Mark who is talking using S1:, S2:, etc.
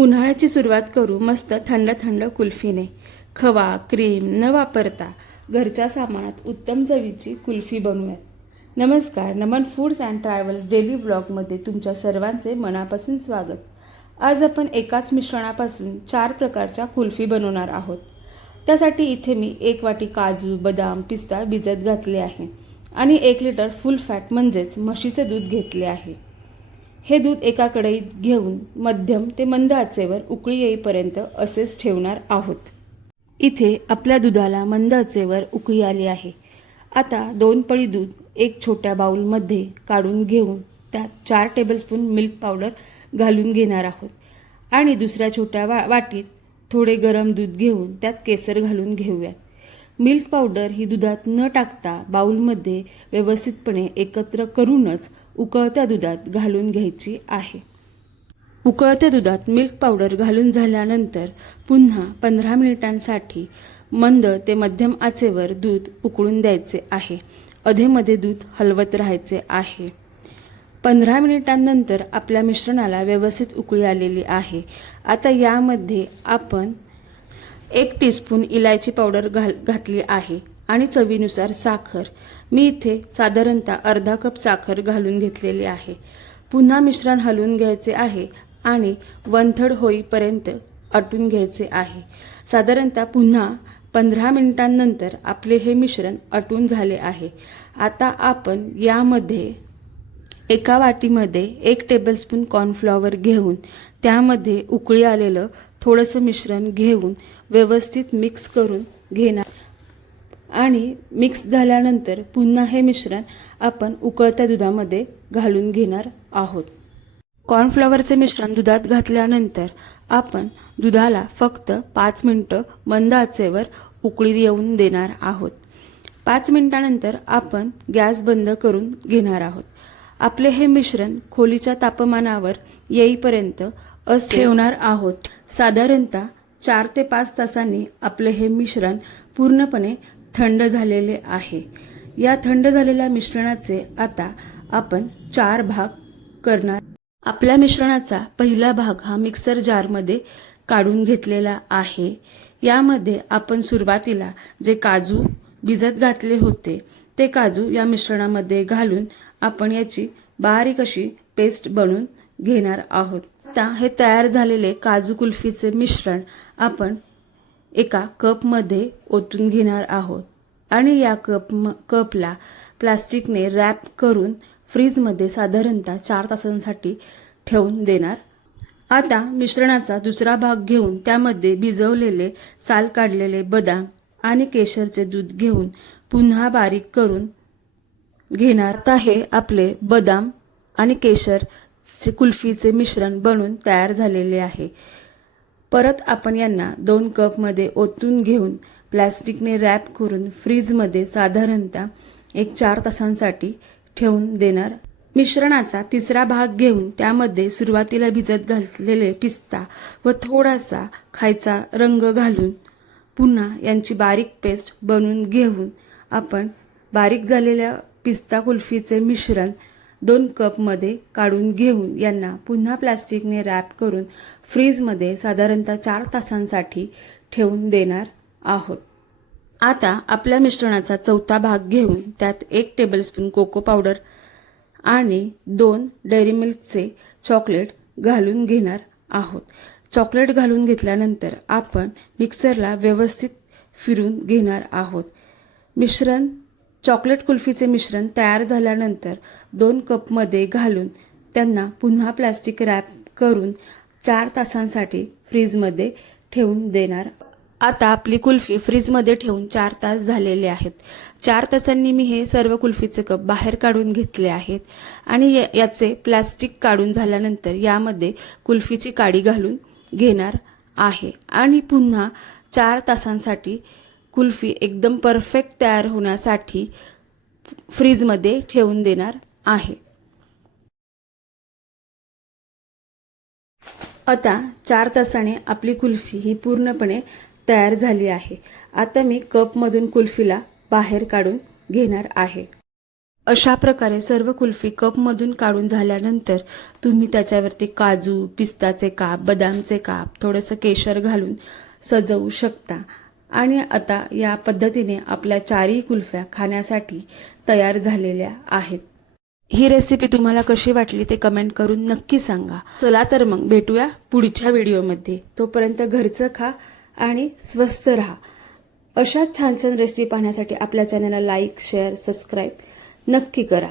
S1: उन्हाळ्याची सुरुवात करू मस्त थंड थंड कुल्फीने. खवा क्रीम न वापरता घरच्या सामानात उत्तम चवीची कुल्फी बनवूयात. नमस्कार Naman foods and travels daily ब्लॉगमध्ये तुमच्या सर्वांचे मनापासून स्वागत. आज आपण एकाच मिश्रणापासून चार प्रकारच्या कुल्फी बनवणार आहोत. त्यासाठी इथे मी एक वाटी काजू बदाम पिस्ता भिजत घातले आहे आणि एक लिटर फुल फॅट म्हणजेच म्हशीचे दूध घेतले आहे. हे दूध एका कढईत घेऊन मध्यम ते मंद आचेवर उकळी येईपर्यंत असेच ठेवणार आहोत. इथे आपल्या दुधाला मंद आचेवर उकळी आली आहे. आता दोन पळी दूध एक छोट्या बाऊलमध्ये काढून घेऊन त्यात चार टेबलस्पून मिल्क पावडर घालून घेणार आहोत. आणि दुसऱ्या छोट्या वा वाटीत थोडे गरम दूध घेऊन त्यात केसर घालून घेऊयात. मिल्क पावडर ही दुधात न टाकता बाऊलमध्ये व्यवस्थितपणे एकत्र करूनच उकळत्या दुधात घालून घ्यायची आहे. उकळत्या दुधात मिल्क पावडर घालून झाल्यानंतर पुन्हा पंधरा मिनिटांसाठी मंद ते मध्यम आचेवर दूध उकळून द्यायचे आहे. अधेमध्ये दूध हलवत राहायचे आहे. पंधरा मिनिटांनंतर आपल्या मिश्रणाला व्यवस्थित उकळी आलेली आहे. आता यामध्ये आपण एक टीस्पून इलायची पावडर घाल घातली आहे आणि चवीनुसार साखर. मी इथे साधारणतः अर्धा कप साखर घालून घेतलेली आहे. पुन्हा मिश्रण हलवून घ्यायचे आहे आणि वन थर्ड होईपर्यंत आटून घ्यायचे आहे. साधारणतः पुन्हा पंधरा मिनिटांनंतर आपले हे मिश्रण आटून झाले आहे. आता आपण यामध्ये एका वाटीमध्ये एक टेबलस्पून कॉर्नफ्लॉवर घेऊन त्यामध्ये उकळी आलेलं थोडंसं मिश्रण घेऊन व्यवस्थित मिक्स करून घेणार. आणि मिक्स झाल्यानंतर पुन्हा हे मिश्रण आपण उकळत्या दुधामध्ये घालून घेणार आहोत. कॉर्नफ्लॉवरचे मिश्रण दुधात घातल्यानंतर आपण दुधाला फक्त पाच मिनटं मंद आचेवर उकळी येऊन देणार आहोत. पाच मिनिटानंतर आपण गॅस बंद करून घेणार आहोत. आपले हे मिश्रण खोलीच्या तापमानावर येईपर्यंत असे ठेवणार आहोत. साधारणतः चार ते पाच तासांनी आपले हे मिश्रण पूर्णपणे थंड झालेले आहे. या थंड झालेल्या मिश्रणाचे आता आपण चार भाग करणार. आपल्या मिश्रणाचा पहिला भाग हा मिक्सर जारमध्ये काढून घेतलेला आहे. यामध्ये आपण सुरुवातीला जे काजू भिजत घातले होते ते काजू या मिश्रणामध्ये घालून आपण याची बारीक अशी पेस्ट बनवून घेणार आहोत. आता हे तयार झालेले काजू कुल्फीचे मिश्रण आपण एका कपमध्ये ओतून घेणार आहोत. आणि या कप म कपला प्लास्टिकने रॅप करून फ्रीजमध्ये साधारणतः चार तासांसाठी ठेवून देणार. आता मिश्रणाचा दुसरा भाग घेऊन त्यामध्ये भिजवलेले साल काढलेले बदाम आणि केशरचे दूध घेऊन पुन्हा बारीक करून घेणार आता हे आपले बदाम आणि केशर कुल्फीचे मिश्रण बनून तयार झालेले आहे. परत आपण यांना दोन कपमध्ये ओतून घेऊन प्लॅस्टिकने रॅप करून फ्रीजमध्ये साधारणतः एक चार तासांसाठी ठेवून देणार. मिश्रणाचा तिसरा भाग घेऊन त्यामध्ये सुरुवातीला भिजत घातलेले पिस्ता व थोडासा खायचा रंग घालून पुन्हा यांची बारीक पेस्ट बनवून घेऊन आपण बारीक झालेल्या पिस्ता कुल्फीचे मिश्रण दोन कपमध्ये काढून घेऊन यांना पुन्हा प्लास्टिकने रॅप करून फ्रीजमध्ये साधारणतः चार तासांसाठी ठेवून देणार आहोत. आता आपल्या मिश्रणाचा चौथा भाग घेऊन त्यात एक टेबलस्पून कोको पावडर आणि दोन डेअरी मिल्कचे चॉकलेट घालून घेणार आहोत. चॉकलेट घालून घेतल्यानंतर आपण मिक्सरला व्यवस्थित फिरून घेणार आहोत. मिश्रण चॉकलेट कुल्फीचे मिश्रण तयार झाल्यानंतर दोन कपमध्ये घालून त्यांना पुन्हा प्लॅस्टिक रॅप करून चार तासांसाठी फ्रीजमध्ये ठेवून देणार. आता आपली कुल्फी फ्रीजमध्ये ठेवून चार तास झालेले आहेत. चार तासांनी मी हे सर्व कुल्फीचे कप बाहेर काढून घेतले आहेत आणि याचे प्लॅस्टिक काढून झाल्यानंतर यामध्ये कुल्फीची काडी घालून घेणार आहे. आणि पुन्हा चार तासांसाठी कुल्फी एकदम परफेक्ट तयार होण्यासाठी फ्रीजमध्ये ठेवून देणार आहे. आता चार तासाने आपली कुल्फी ही पूर्णपणे तयार झाली आहे. आता मी कपमधून कुल्फीला बाहेर काढून घेणार आहे. अशा प्रकारे सर्व कुल्फी कपमधून काढून झाल्यानंतर तुम्ही त्याच्यावरती काजू पिस्ताचे काप बदामचे काप थोडंसं केशर घालून सजवू शकता. आणि आता या पद्धतीने आपल्या चारही कुल्फ्या खाण्यासाठी तयार झालेल्या आहेत. ही रेसिपी तुम्हाला कशी वाटली ते कमेंट करून नक्की सांगा. चला तर मग भेटूया पुढच्या व्हिडिओमध्ये तोपर्यंत घरचं खा आणि स्वस्थ राहा. अशाच छान छान रेसिपी पाहण्यासाठी आपल्या चॅनलला लाईक शेअर सबस्क्राईब नक्की करा.